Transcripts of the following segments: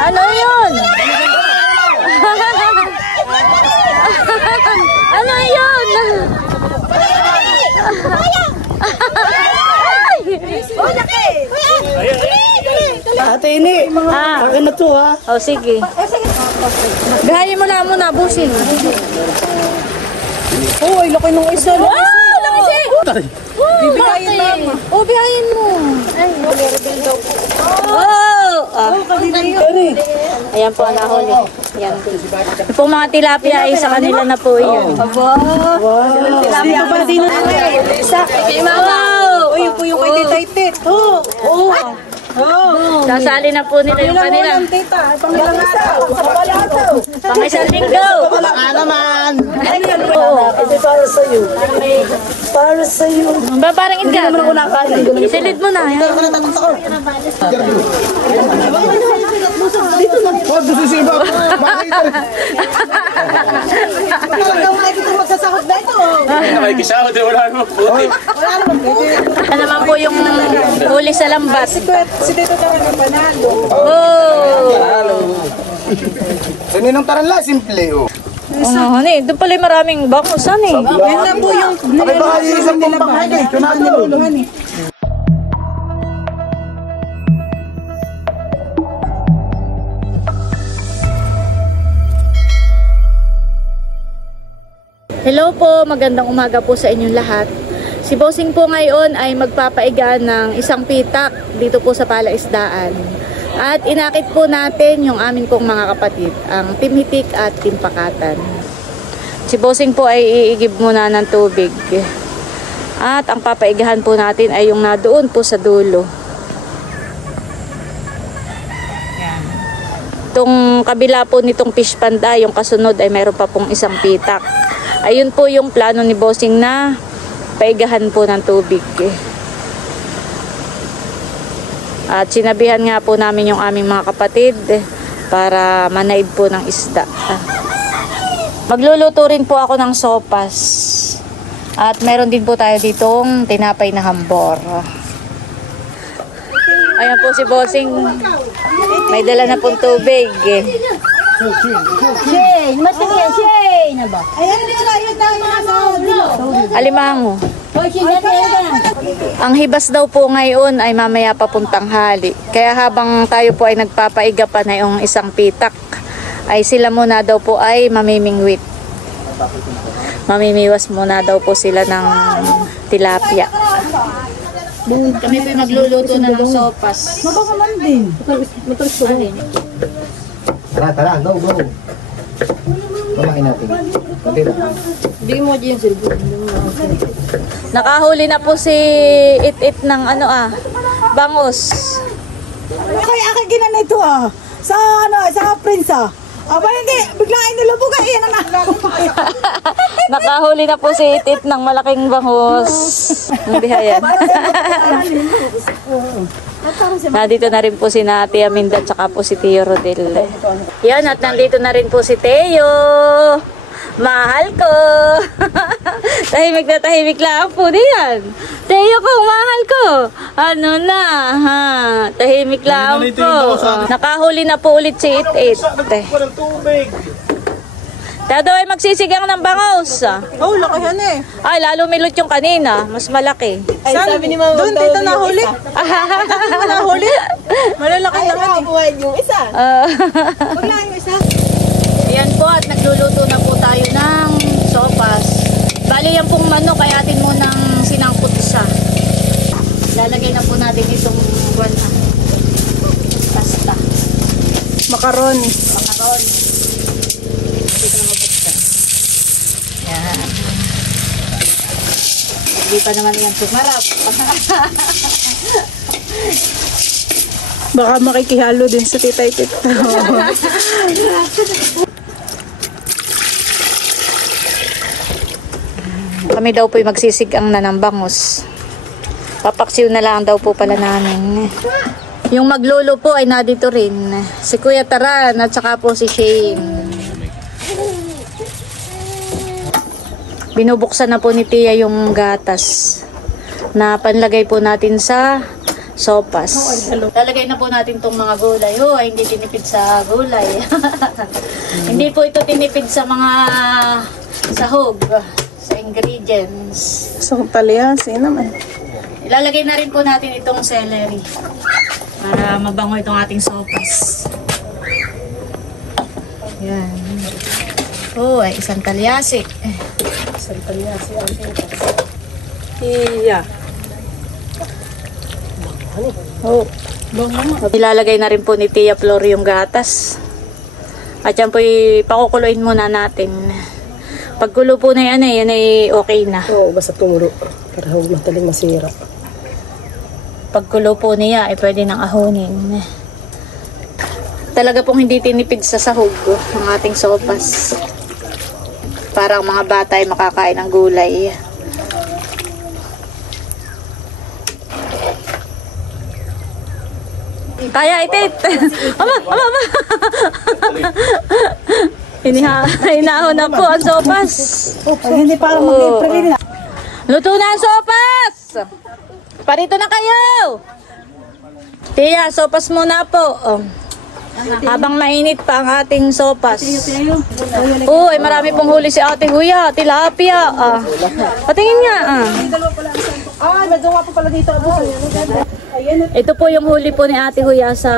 Ano yun? Ano yun? Ate ini, akin na to ha. Oh, sige. Gahayin mo na muna, busin. Oh, ay laki nung isa. Laki Bibihayin mama. Oh, bihayin mo. Ay, ayan po ang nahuli. Ayan. Yung po mga tilapia ay sa kanila na po yun. Tilapia pa din. Wow! Yun po yung kay Tita Itit. Oh. Sasali na po nila yung kanila. Tita, pangilang araw. Pang isang linggo. Baka naman. Oo. Ito para sa'yo. Para sa'yo. Ba, parang idga. Hindi mo na kunakain. Silid mo na. Yan. Huwag gusto siya ba? Bakit? Ito magsasahod na ito. Nakikisahod eh, wala naman puti. Ano naman po yung huli sa lambat. Si Tito talaga panalo. Oh! Saninong taranla, simple oh. Oo, honey. Doon pala yung maraming bakusan eh. Yan na po yung Bakit baka yung isang pampahay eh? Kunaan eh. Hello po, magandang umaga po sa inyong lahat. Si Bossing po ngayon ay magpapaiga ng isang pitak dito po sa Palaisdaan. At inakit po natin yung amin kong mga kapatid, ang Timhitik at Timpakatan. Si Bossing po ay iigib muna ng tubig. At ang papaigahan po natin ay yung nadoon po sa dulo. Yan. Itong kabila po nitong fish panda, yung kasunod ay mayroon pa pong isang pitak. Ayun po yung plano ni Bossing na paigahan po ng tubig. At sinabihan nga po namin yung aming mga kapatid para manaid po ng isda. Magluluto rin po ako ng sopas. At meron din po tayo ditong tinapay na hambor. Ayan po si Bossing. May dala na pong tubig. Shay, matingin, Shay na ba? Ayan dito na, yun tayo sa dulo. Alimango. Hoy, Shay, Ang hibas daw po ngayon ay mamaya papuntang hali. Kaya habang tayo po ay nagpapaiga pa na yung isang pitak, ay sila muna daw po ay mamimingwit. Mamimiwas muna daw po sila ng tilapia. Kami po magluluto na ng sopas. Mabakaman din. Tara, go. Kumain natin. Kunti lang. Hindi mo dyan, Silvio. Nakahuli na po si It-It ng bangus. Kaya akin ginanito sa prince Aba hindi, biglang inilubog ay yan ang Nakahuli na po si It-It ng malaking bangus. Ang bihayan. Nandito na rin po si Ate Aminda at saka po si Tio Rodel. Yan, at nandito na rin po si Teo. Mahal ko. Tahimik na tahimik lang po diyan. Teo ko, mahal ko. Ano na, ha? Tahimik lang po. Nakahuli na po ulit si It-It. Tado ay magsisigang ng bangus. Oh, lakihan eh. Ay, lalo milot yung kanina. Mas malaki. Ay, sabi ni Mama, doon dito nahuli. Doon nahuli. Malalaki naman eh. Buhay yung isa. Huwag lang yung isa. Ayan po, at nagluluto na po tayo ng sopas. Bali yan pong manok, kaya atin mo ng sinangkot isa. Lalagay na po natin itong pasta. Macaroni. Yan. Hindi pa naman yan sumarap. Baka makikihalo din sa Tita Itit. Kami daw po'y magsisigang na ng bangus. Papaksiw na lang daw po pala namin. Yung maglolo po ay nadito rin. Si Kuya Taran at saka po si Shane. Binubuksan na po ni Tia yung gatas na panlagay po natin sa sopas. Lalagay na po natin tong mga gulay. Hindi tinipid sa gulay. Hindi po ito tinipid sa mga sahog, sa ingredients. So, talyasi naman. Ilalagay na rin po natin itong celery para mabango itong ating sopas. Yan. Ay isang talyasi. Isang talyasi ang sopas. Iya. Ilalagay na rin po ni Tia Flor yung gatas. At yan po pakukuluin muna natin. Pagkulo po na yan ay okay na. Oo, basta tumulo. Para huwag mataling masira. Pagkulo po niya ay pwede nang ahonin. Talaga pong hindi tinipid sa sahog ang ating sopas. Para ang mga bata ay makakain ng gulay. Kaya itit. Ama. Hinahon na po ang sopas. Hindi para mag-prepare. Luto na ang sopas. Parito na kayo. Tia, sopas muna po. Habang mainit pa ang ating sopas. Ay marami pong huli si Ate Huya. Tilapia. Patingin nga. Medyo nga po pala dito. Ito po yung huli po ni Ate Huya sa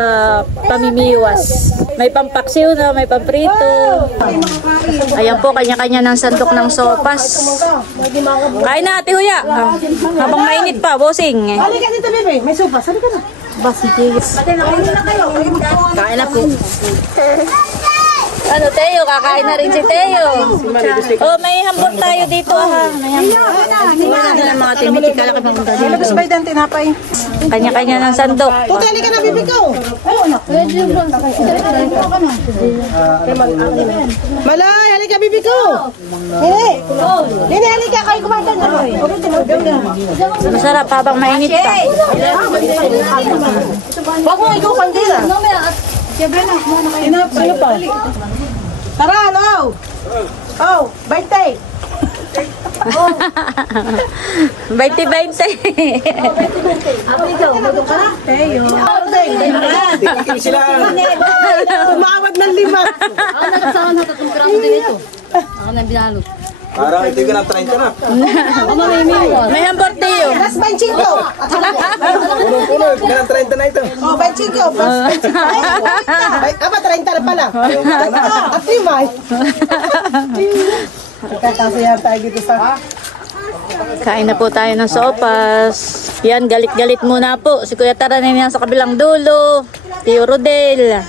pamimiwas. May pampaksiw na, may pamprito. Ayan po, kanya-kanya ng sandok ng sopas. Kain na Ate Huya. Habang mainit pa, bossing. Halika dito, bebe. May sopas. Halika na. Kain na po. Ano, Teo? Kakain na rin si Teo. May hambon tayo dito, ha? May hambon. Labas ba yung tinapay? Kanya-kanya ng sandok. Tuti, halika na, bebe ko. Malay, halika, bebe ko. Nene, halika. Kayo kumain ka na. Masarap habang mainit pa. Huwag mo ikaw kandila. Sino pa? Tara, ano? 20. 20-20. Ako ikaw, magod ka na? Teyo. Tumawag ng 5. Ako nagkasawan na 3 gramo din ito. Ako na binalot. Parang ito ka ng 30 na. Ako mamimili. May hambon, Teo. Plus 25. Puno-puno, ito ka ng 30 na ito. 25. Plus 25. Ay, 30 na pala. At limay. Kakasaya tayo dito sa... Kain na po tayo ng sopas. Yan, galit-galit muna po. Si Kuya Taran ay nasa kabilang dulo. Tio Rodel.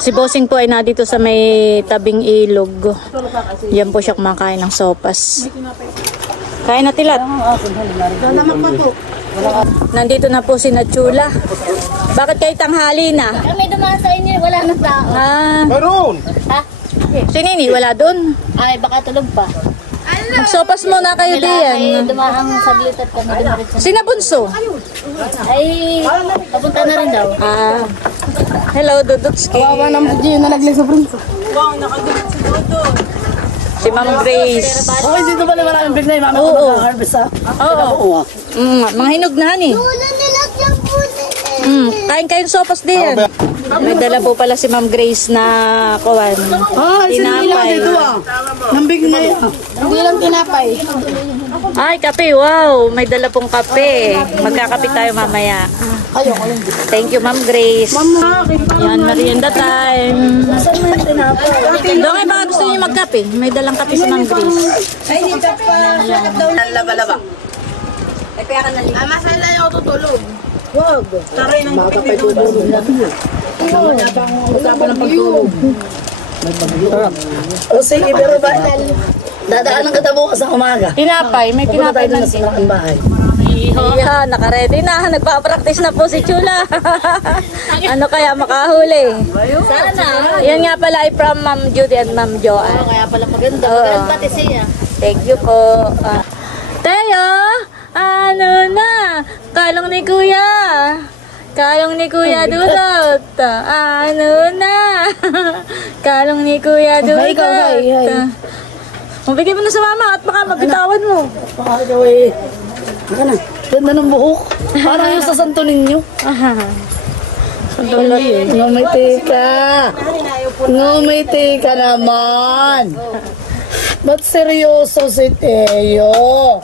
Si Bossing po ay nandito sa may tabing ilog. Yan po siya kumakain ng sopas. Kain na tilat. Nandito na po si Nachula. Bakit kayo tanghali na? Kami dumaan sa inyo, wala na tao. Meron! Ha? Si Nini wala dun. Ay, baka tulog pa. Magsopas muna kayo Ay, diyan. dumaan saglit at kami dumarit sa... Sina Bunso? Ay, papunta na rin daw. Hello, Dudutski. Kawawa ng budyo na naglag sa prinsa. Si Ma'am Grace. Okay, dito pala maraming big na yung mami ko Oo. mag-harvest ha. Oo. Mga hinog na han eh. Kain kayong sopas din. May dala po pala si Ma'am Grace na kawan. Tinapay. Nang big na yun. Hindi lang tinapay. Ay, kape. Wow. May dala pong kape. Magkakape tayo mamaya. Thank you, Ma'am Grace. Yan, merienda time. Doon ay baka gusto niyo magkape. May dalang kape si Ma'am Grace. Ay, hindi ka pa. Laba-laba. Ay, kaya ka nalito. Masala yung ako tutulog. Wag. Taray ng baka pa tutulog na. Usapan ng pagtulog. O sige, pero ba? Dadaan ang katabo sa umaga. Tinapay. May tinapay na sa malaking bahay. Iya, naka-ready na. Nagpa-practice na po si Chula. Ano kaya makahuli? Sana. Yan nga pala ay from Ma'am Judy and Ma'am Joanne. Kaya pala maganda. Oo. Maganda pati siya. Thank you po. Teo, ano na? Kalong ni Kuya. Kalong ni Kuya Dudot. Ano na? Kalong ni Kuya Dudot. Mabigay mo na sa mama at baka mabitawan mo. Baka ikaw eh. Baka na. Ganda ng buhok. Parang yung sa Santo Niño. Ngumiti ka. Ngumiti ka naman. Ba't seryoso si Teo?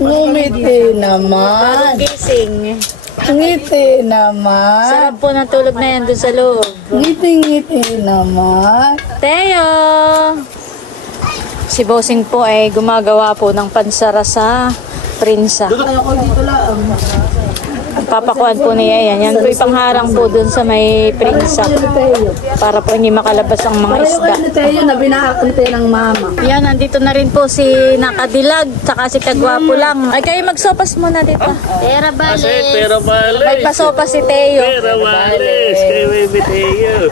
Ngumiti naman. Gising. Ngiti naman. Sarap po ng tulog na yan dun sa loob. Ngiti-ngiti naman. Teo! Si Bossing po ay gumagawa po ng pansara sa prinsa. Ako dito lang. Papakuan po niya yan. Yan po pangharang po dun sa may prinsa. Para po hindi makalabas ang mga isda. Pareho kayo ni Teo na binakante ng mama. Yan, nandito na rin po si Nakadilag, tsaka si Kagwapo lang. Ay, kayo magsopas muna dito. Pera balis. Pero malis. May pasopas si Teo. Pero malis. Kay Baby Teo.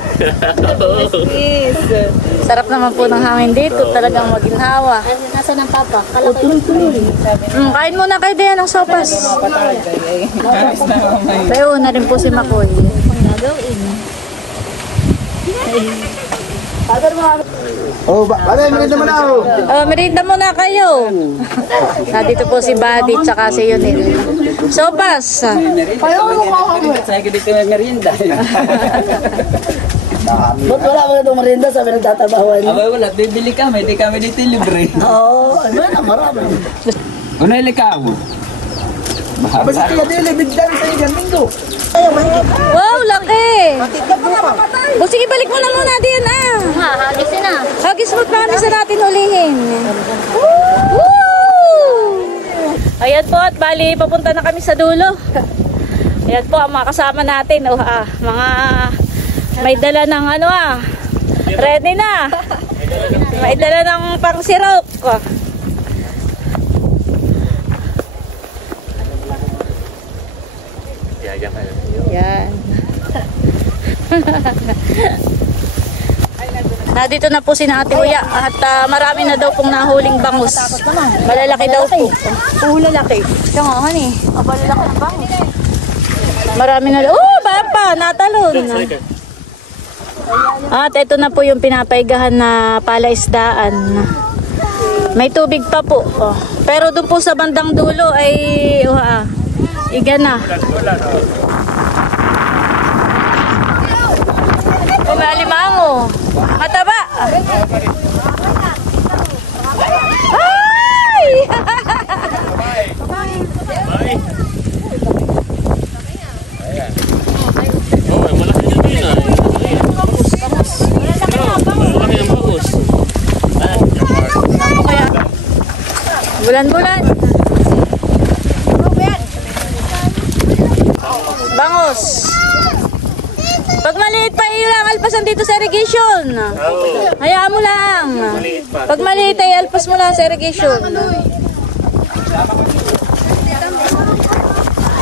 Sarap naman po ng hangin dito. Talagang maginhawa. Nasa ng papa? Kain muna kayo din ng sopas. Tayo na rin po si Makoy. Oh, ano, merienda mo na ako. Oh, merienda muna kayo. Nandito po si Buddy tsaka si Yunil. Sopas. Saya dito may merienda. Ba't wala mo itong merinda? Sabi nagtatabawan. Abay wala, bibili kami, di kami dito libre. Oo, ay man, marami. Una ilikaw. Basta kaya dili, bigdan sa iyan, Mingo. Wow, laki. O sige, balik mo na muna din Hagisin na. Hagis mo pa sa natin ulihin. Woo! Ayan po at bali, papunta na kami sa dulo. Ayan po ang mga kasama natin. Mga may dala ng ready na. May dala ng pangsirok. Yan. Nandito na po si Ate Uya at marami na daw pong nahuling bangus. Malalaki daw po. Lalaki. Siya nga, honey. Malalaki ng bangus. Marami na daw. Bapa, natalon. At ito na po yung pinapaigahan na palaisdaan. May tubig pa po. Pero doon po sa bandang dulo ay iga na. May alimango. Mataba. Ay! Bulan-bulan. Bangus. Pag maliit pa ilang alpasan dito sa irrigation. Hayaan mo lang. Pag maliit ay alpas mo lang sa irrigation.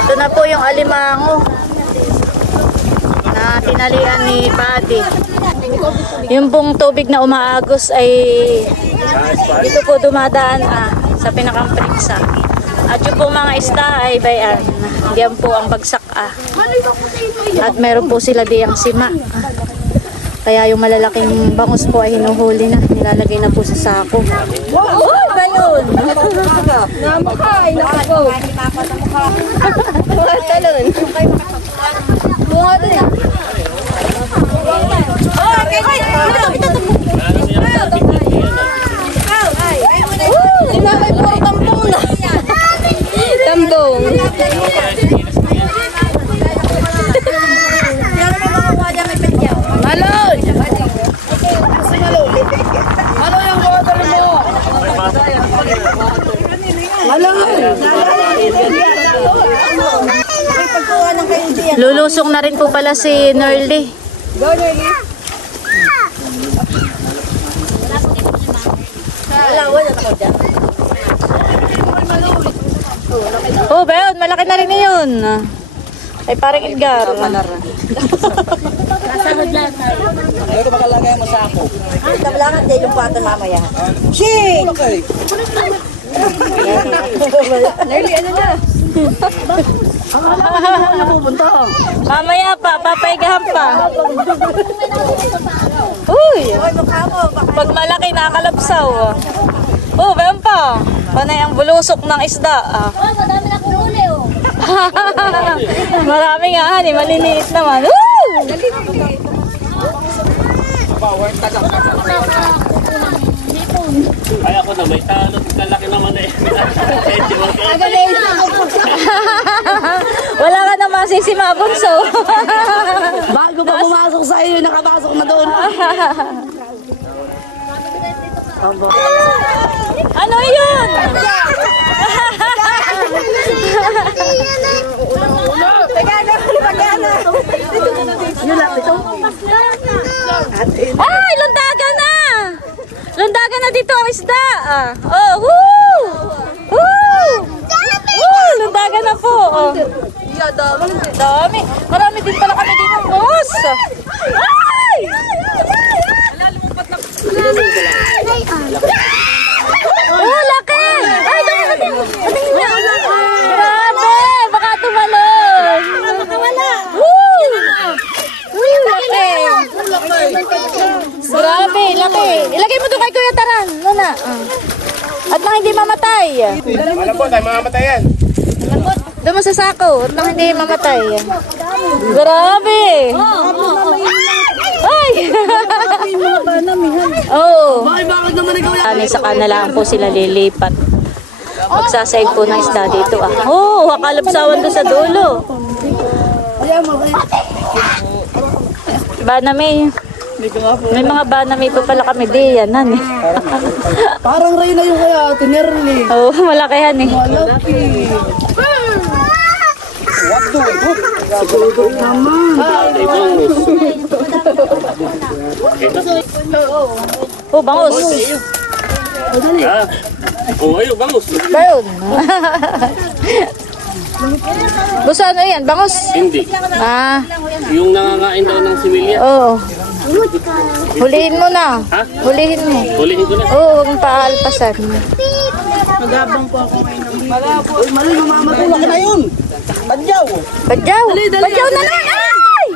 Ito na po yung alimango na tinalian ni Buddy. Yung pong tubig na umaagos ay dito po dumadaan sa pinakang prinsa. At yung pong mga isda ay bayan. Diyan po ang bagsak At meron po sila diyang sima. Kaya yung malalaking bangus po ay hinuhuli na. Nilalagay na po sa sako. Oh, balon! Namakay, nakago. Mga talon. Mga talon. Sinakay po ang tambong na. Tambong. Maloy! Maloy ang water mo! Maloy! Lulusong na rin po pala si Nerly. Go, Nerly. Oh, Bayon, malaki na rin yun. Ay, parang Edgar. Nasahod lahat. Pero makalagay mo sa ako. Tablangan din yung pato mamaya. Shit! Nerly, ano na? Mamaya pa, papaigahan pa. Uy! Pag malaki, nakakalapsaw. Oh, Bayon pa. Panay ang bulusok ng isda. Oh, madami na kung huli, oh. Marami nga, honey. Maliliit naman. Woo! Ay ako na, may talot kalaki naman eh. Wala ka na masisima, bunso. Bago pa pumasok sa iyo, nakapasok na doon. Ano yun? Ay, lundagan na! Lundagan na dito ang isda. Oh, woo! Woo! Woo! Lundagan na po. Oh. Dami. Marami din pala kami dito. Boss! Ay! Oh, laki! Ay, dami. Grabe! Baka tumalon. Woo! Woo, laki. Grabe, laki. Ilagay mo doon kay Kuya Taran. Luna. At mga hindi mamatay. Alam po, tayo mamamatay yan. Doon mo sa sako. At mga hindi mamatay. Grabe. Ay! Oo. Bakit naman ikaw yan? Saka na lang po sila lilipat. Magsasaig po ng isda dito. Oo, hakalapsawan doon sa dulo. Banami. May mga banami pa pala kami diyan. Parang Reyna yung kaya, tinerli. Oo, malakihan eh. Malaki. Oh, bangus. Oo, ayun, bangus. Bayon. Gusto ano yan? Bangus? Hindi. Ah, Yung nangangain daw ng similya. oo. Hulihin mo na. Ha? Hulihin mo. Hulihin ko na. Oo, huwag mong paalpasan. Uy, mali, mamamatulak na yun. Badyaw. Badyaw! Badyaw na lang! Ay!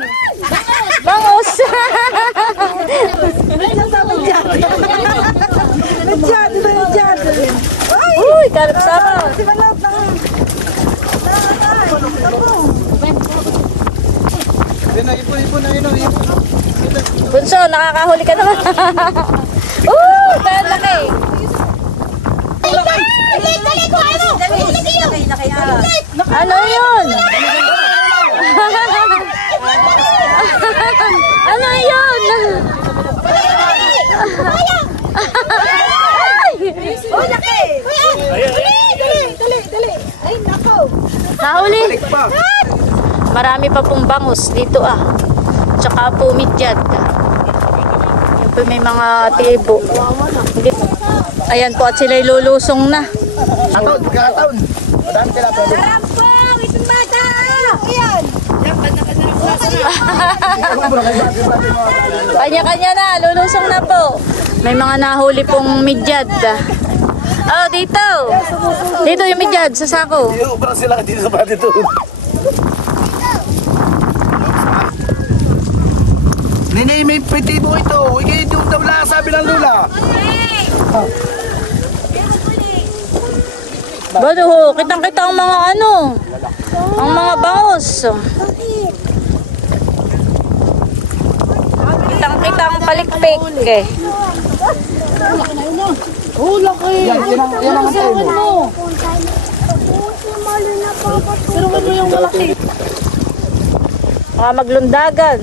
Bangus! Uy, kalap sama. Bunso, nakakahuli ka naman. Kaya laki. Ano yun? Ano yun? Nahuli. Marami pa pong bangus dito Tsaka po midyad. Yan po may mga tibo. Ayan po at sila'y lulusong na. Kataon. Madami sila po. Kanya-kanya na, lulusong na po. May mga nahuli pong midyad. Oh, dito. Dito yung midyad sa sako. Iubra sila dito sa pati doon. Nini, may petibo ito. Ikay yung tawla, sabi ng lula. Bado, kitang-kita ang mga ang mga bangus. Kitang-kita ang palikpik eh. Oh, laki. Yan ang antay mo. Sirukan mo yung malaki. Mga maglundagan.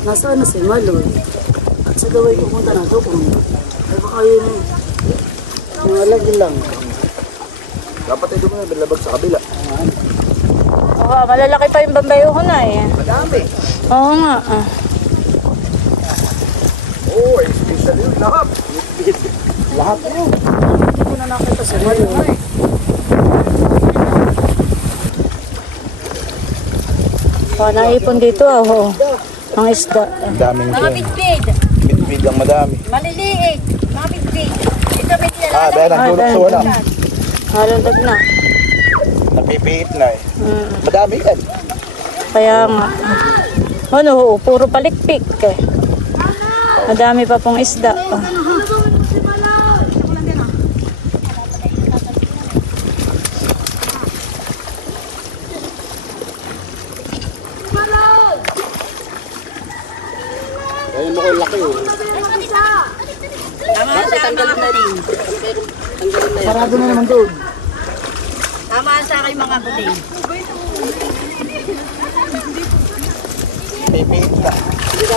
Nasaan na si Malon? At sa gaway pupunta na doon. Ay baka yun eh. Mga lagi lang. Dapat ito mga bilabag sa kabila. Malalaki pa yung bambayo ko na eh. Madami. Oo nga. Oo, special yun. Lahat. Lahat yun. Hindi ko na nakita si Malon. Naipon dito ang isda. Ang daming ito. Bitbit. Bitbit ang madami. Maliliit. Mga bitbit. Ito may Dahil ang tulog sa wala. Halundag na. Napipiit na eh. Madami yan. Kaya nga. Puro palikpik eh. Madami pa pong isda. Ayun mo ko laki oh. Tama sa tanggalin na rin. Sarado na naman doon. Tama sa akin mga puting.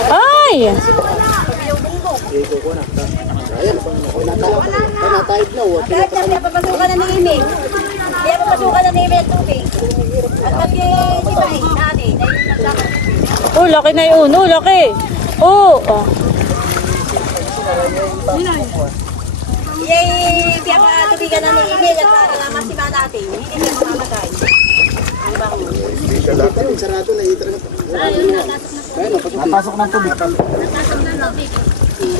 Ay! Kaya papasukan na ni Imi. Kaya papasukan na ni Imi ang tubig. At pag-ibay natin. Oh, laki na yun. Oh, laki. Oh. Yay! Kaya tubigan na ni Imi at para naman si natin. Hindi niya mamamatay. Ang bango. Sarado na ito. Napasok ng tubig.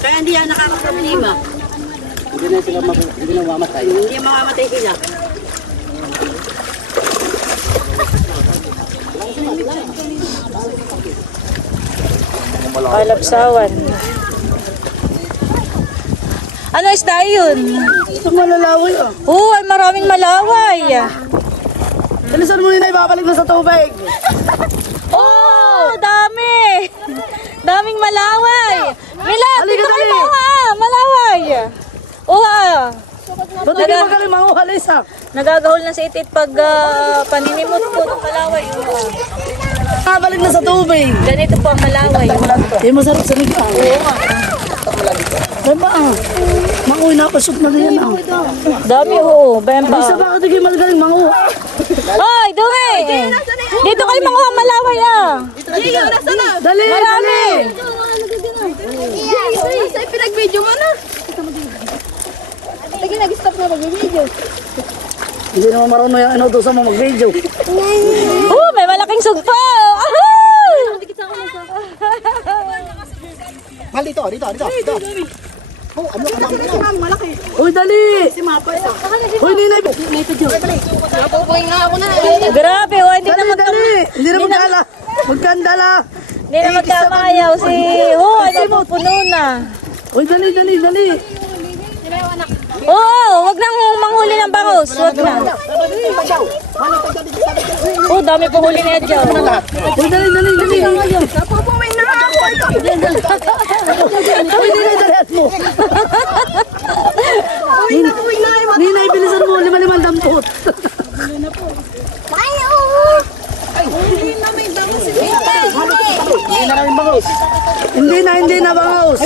Kaya hindi yan nakakaproblema. Hindi na sila hindi na mamatay. Hindi mamamatay sila. Kalapsawan. Ano isda yun? Ito malalaway ah. Oh, ay maraming malaway. Bilisan mo nila ibabalik na sa tubig. Oh, dami. Daming malaway. Milat, dito kayo mga malaway. Oh, Ba't hindi magaling manguhalis ah? nagagahol na si Itit pag paninimot po ng malaway. Ibabalik na sa tubig. Ganito po ang malaway. Eh, masarap sa liga. Oo nga. Diba ah? Manguhay na pasok na din ah. Dami, oo. Bemba. Isa ba ka di kayo magaling manguha? Ay, dumi. Dito kayo mga malaway ah. Dali! Marami. Sa pinag-video mo na. Sige, nag-stop na nag-video. Hindi naman marunong yung inutusan mo mag-video. Oh, may malaking sugpo. Mal dito. Oh, ano ka lang? Uy, dali! Uy, ninay! Grabe, oh, hindi na Hindi na magkala. Magkandala. hindi na magkamayaw si ano puno na. Uy, dali! Oo, wag nang manghuli ng bangus. Wag na. Oh, dami po huli niya dyan. Uy, dali! Napupuwin na ako ito! Uy, ninay, mo! Ninay, bilisan mo! 5 dampot! Hindi na namin bangus. Hindi na bangus!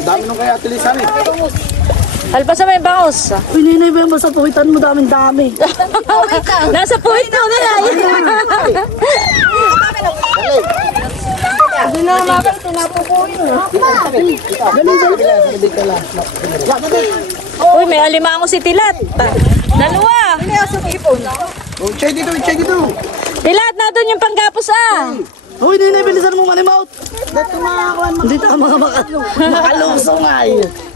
Dami nung kaya tilisan eh. Alpasa may bangus. Uy, ninay ba yung basta puwitan mo? Dami. Nasa puwit ko nila. Hindi na naman tinapupuin. Uy, may alimango si Tilat. Dalawa. Oh, check dito. Tilat, na doon yung panggapos ah. Uy, ninay, bilisan mo malimot! Hindi tama nga makalusong ay.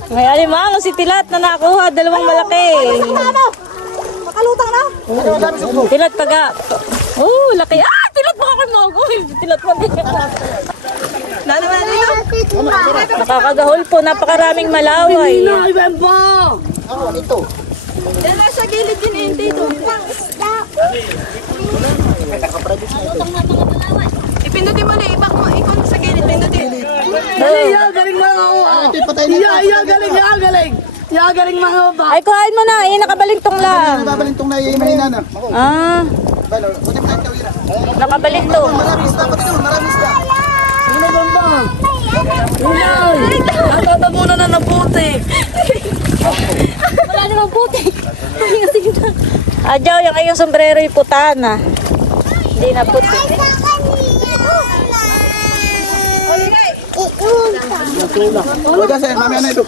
May alimango si Tilat na nakuha. Dalawang malaki. Makalutang na! Tilat paga. Oh, laki. Ah, Tilat baka kayo mo. Uy, Tilat mo. Nakakagahol po. Napakaraming malaway. Ninay, bembo! Yan na sa gilid din eh, dito. Ipindutin mo na, ikon sa gilid, pindutin. Iya, galing mga galing! Iya, galing mga ba? Ay, kuhain mo na. Nakabalintong lang. Nababalintong na yung mahina na. Ah, Buti pa tayo ira. nakabalintong. Marami isda pa dito. Ninay, bembo! Ninay! Natatabunan na naputi! Wala namang puti. Adyaw, yung iyong sombrero yung putana. Hindi na puti. O, kasi mamaya na ito.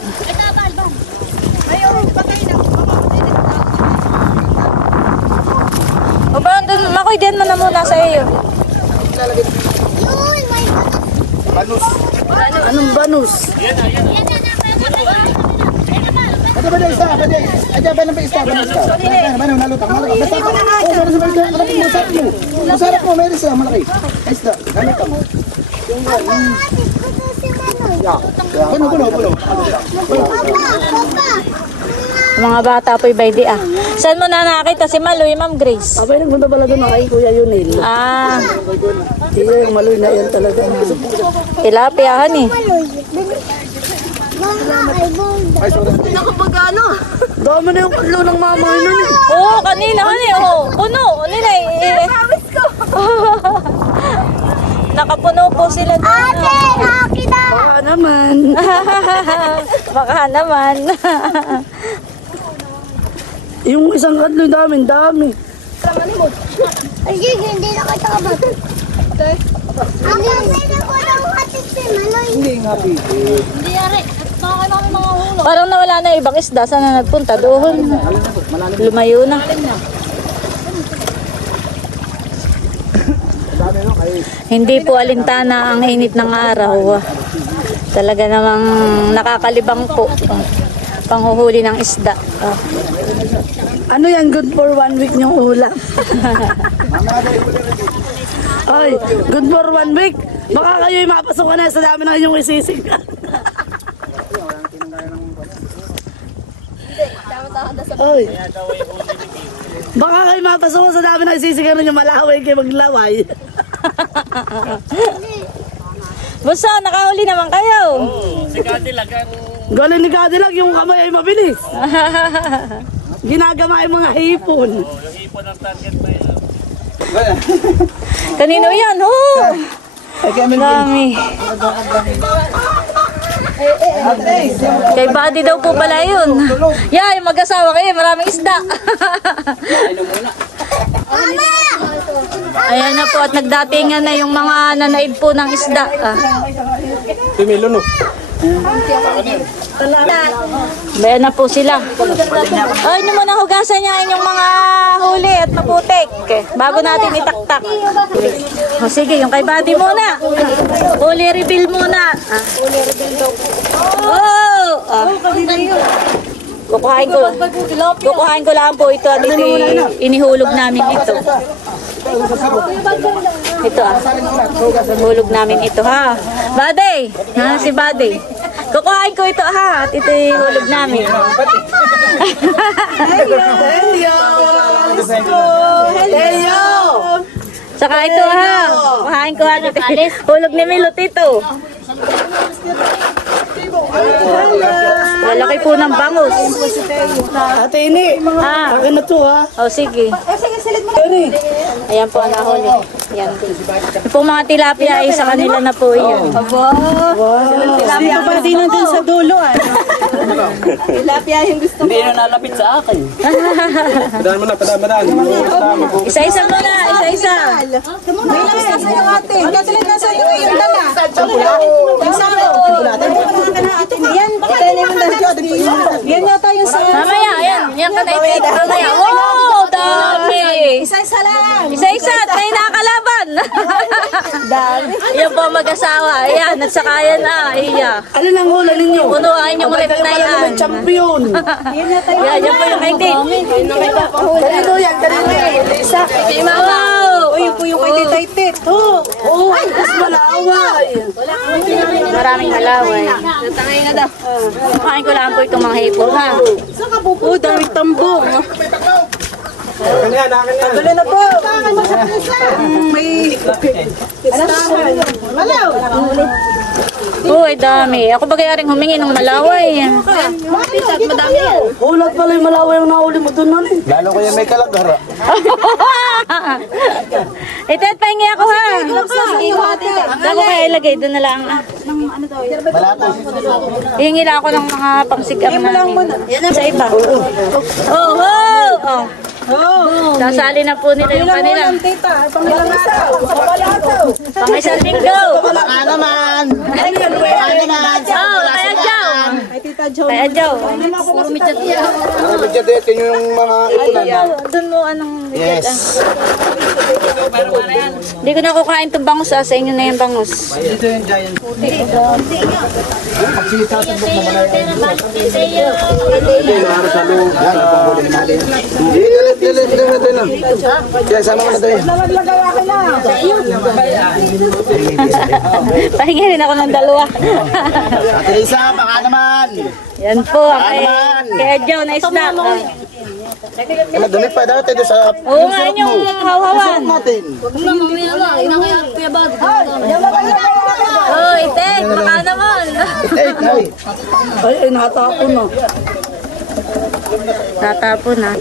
O ba, makoy din mo na muna sa iyo. Banus. Anong banus? Ada ba isda? Ada ba nang isda? Ano nalutang? Basta ko. Oh, meron sa isda. Malaki masarap mo. Masarap mo, meron sa malaki. Isda. Nalutang. Ya. Puno. Mga bata po'y by the Saan mo na nakita si Maloy, Ma'am Grace? Abay, nagpunta pala doon kay Kuya Yunil. Ah, Yung Maloy na yan talaga. tilapiahan eh. Nakapagano? Dami na yung kalo ng mama nun eh. Oo, kanina, puno. Nila eh. Nakapuno po sila doon. Baka naman. Baka naman. Yung isang kadlo, dami. Ay, hindi na kita ka ba? Ang ganda ko ng hatid si Maloy. Hindi nga, pipit. Hindi yari. Baka namin mga ulo. Parang nawala na ibang isda. Saan na nagpunta? Doon. Lumayo na. Hindi po alintana ang init ng araw. Talaga namang nakakalibang po. Panghuhuli ng isda. Ano yan, good for 1 week niyong ulam? Ay, good for 1 week? Baka kayo'y mapasok na sa dami na inyong isisig. Ay, baka kayo mapasok sa dami na isisig na inyong malaway kayo maglaway. Buso, nakahuli naman kayo. Oo, si Cadillac ang... Galing ni Cadillac, yung kamay ay mabilis. Ginagama yung mga hipon. Yung hipon ang target na yun. Kanino yan? Oh! Ay, kaya may Dami. Kay Buddy daw po pala yun. Yeah, yung mag-asawa kayo, maraming isda. Ayan na po at nagdatingan na yung mga nanaid po ng isda. Tumilo, no? Bayan na po sila. Ay, nyo muna hugasan niya inyong mga huli at maputik. Bago natin itaktak. O sige, yung kay Buddy muna. Huli reveal muna. Oh! Kukuhain ko lang po ito at inihulog namin ito. Ito hulog namin ito ha. Buddy! Ha, si Buddy. Kukuhain ko ito ha at ito ihulog namin. Hello! Saka ito ha. Kukuhain ko ha. Hulog ni Milot ito. Malaki po ng bangus. Ate Ini, Ah. akin na to ha. O sige. Ini. Ayan po ang nahuli. Yan. Yung po mga tilapia ay sa kanila na po yun. Tilapia pa din nandun sa dulo ah. Hindi na nalapit sa akin. Padaan mo na, padaan. Isa-isa muna, isa-isa. Mamaya, ayan. Yan ka na ito. Mamaya. Wow, dami. Isa-isa lang. Isa-isa at may nakakalaban. Dami. Yan po mag-asawa. Ayan, at saka yan iya. Ano lang hula ninyo? Punuan yung rep na yan. Champion. Yan, yan po yung kay Tit. Kanino yan? Kanino yan? Isa. Wow! Uy, po yung kay Titay Tit. Oo. Oh, mas malaway. Maraming halaway. Kumain ko lang po itong mga hipon ha. Oh, daming tambong. Tuloy na po. May malaw. Uy, dami. Ako ba kaya rin humingi ng malaway? Madami yan. Ulat pala yung malaway ang nahuli mo doon nun. Lalo ko yung may kalagara. Ito at pahingi ako ha. Ako kaya ilagay doon na lang. Hihingi lang ako ng mga pangsigam namin. Sa iba. Oh, oh, oh. Sasali na po nila yung kanila. Pang-isang linggo. Baka naman. Oh, kaya Jow. Kaya Jow. Budget yung mga ipunan. Doon mo anong budget ah. Yes. Hindi ko na kukain itong bangus sa inyo na yung bangus. Ito yung giant. Hindi, Kaya sama mo na tayo. Pahingi rin ako ng dalawa. Ate Lisa, baka naman. Yan po, kay Joe na snack. Madumi pa daw tayo sa... Oo nga, yung hawawan. natin. Oh, itek, baka naman. Ay, natapon na. Tatapon na.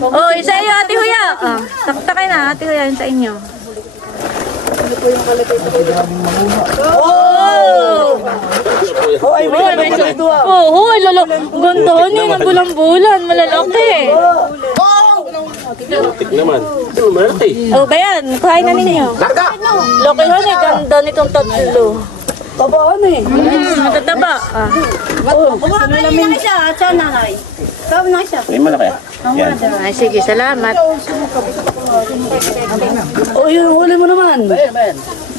Oh, isa iyo, Ate Huya. Oh, taktakay na, Ate Huya, yun sa inyo. Oh! Oh, ay, may sukdua. Oh, lalo. Gandahan yun, ang bulan-bulan. Malalaki. naman. Malaki. Oh, ba yan? Kuhain na ninyo. Laki ho ni, ganda nitong tatlo. Tabaan eh. Matataba. Ah. Kumakain na siya, siya nanay. Sabi na siya. May malaki. Yan. Ay, sige, salamat. Oh, yun, huli mo naman.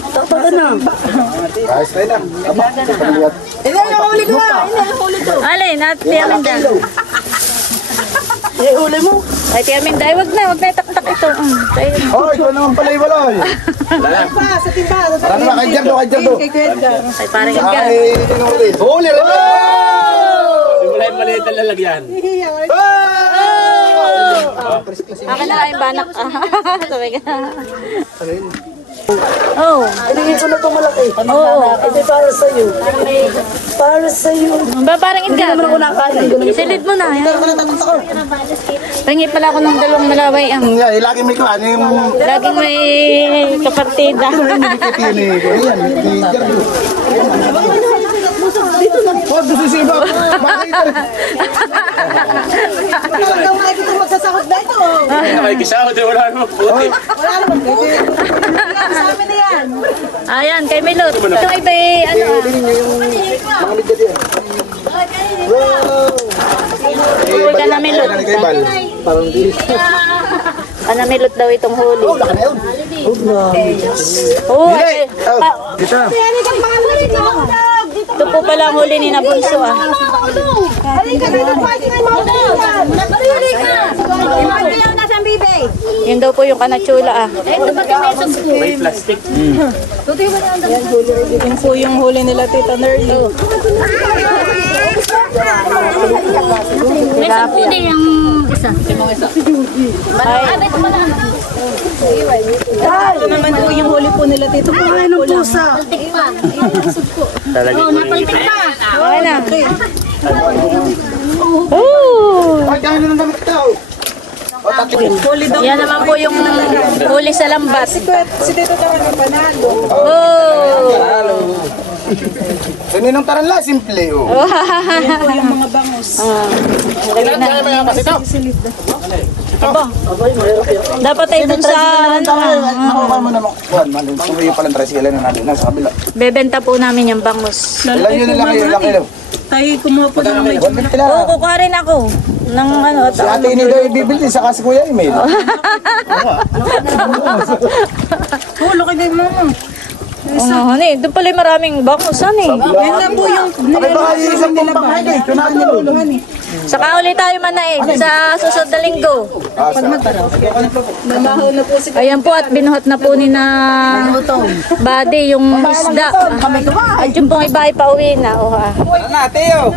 Tatagan na. Ayos tayo na. Alin, at Tiaminda. Eh, huli mo. Ay, Tiaminda, ay, wag na itaktak ito. Tayo. Oh, ikaw naman pala yung walay. Ano na, kay Jardo, kay Jardo. Ay, parang Edgar. Ay, tinuli. Huli rin. Hindi mo lang maliit ang lalagyan. Akin na lang yung banak. Sabi ka. Oh. Hindi ko na ito malaki. Oo. Ito para sa'yo. Para sa'yo. Ba, parang Edgar. Hindi naman ako nakain. Silid mo na. Yan. Pangi pala ako ng dalawang malaway. Yeah, lagi may kuhan. Yung... Laging may kapartida. Ayan, kay Jardo. Huwag gusto si Iba. Talagang makikita magsasakot na ito. Nakikisama din wala naman puti. Wala naman po. Sa amin na yan. Ayan, kay Milot. Itong iba ano ah. Mga midya diyan. Uy ka na Milot. Parang di. Milot daw itong huli. Laka na yun. Oo. Dito na. Ito po pala ang huli ni Nabunso ah. Halika dito, pwede kayo mautulan. Halika. Pwede yung nasa bibig. Yun daw po yung kanatsula ah. May plastic. Yun po yung huli nila Tita Nerly. May sabuni yung isa. Ito naman po yung huli po nila dito. Kumain ng pusa. Talaga ko rin. Okay na. Oh! Ay, gano'n nang damit daw. Yan naman po yung huli sa lambat. Si Tito talaga panalo. Oh! So, ninong taranla, simple oh. Yung mga bangus. Ilan kaya may amas ito? Dapat ay dun sa ano Makuha mo naman. Juan, sumayo palang tricycle na natin. Nasa kabila. bebenta po namin yung bangus. Ilan yun lang kayo, ilang kilo? Tayo kumuha po ng medyo. Oo, kukuha rin ako ng ano. Si ate ini daw ibibili, saka si Kuya Emil. Hulo ka din mo. Oo, hani, doon pala yung maraming bangus, hani. Yan na po yung Abay baka yung isang bumbang kayo eh. Tunahan niyo. Saka ulit tayo manaig sa susunod na linggo. namahaw na po si Ayan po at binuhat na po ni na Badi yung isda. At yung pong iba ay pauwi na. Oh, ah. Tara na, Teo.